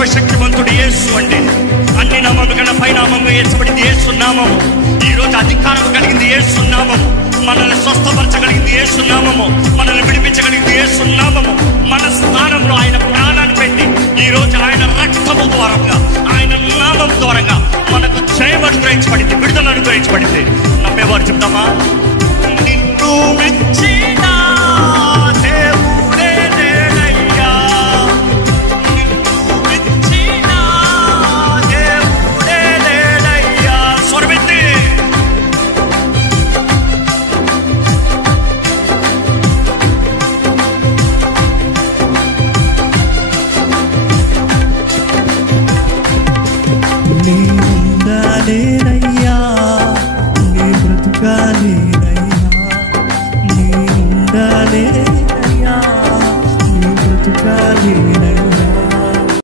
సర్వశక్తివంతుడు యేసు అండి. అన్ని నామముల కన్నా పై నామము యేసబడింది యేసు నామము. ఈ రోజు అధికారం కలిగింది యేసు నామము. మనల్ని స్వస్థపరచగలిగింది యేసు నామము. మనల్ని విడిపించగలిగింది యేసు నామము. మన స్థానంలో ఆయన ప్రాణాన్ని పెట్టి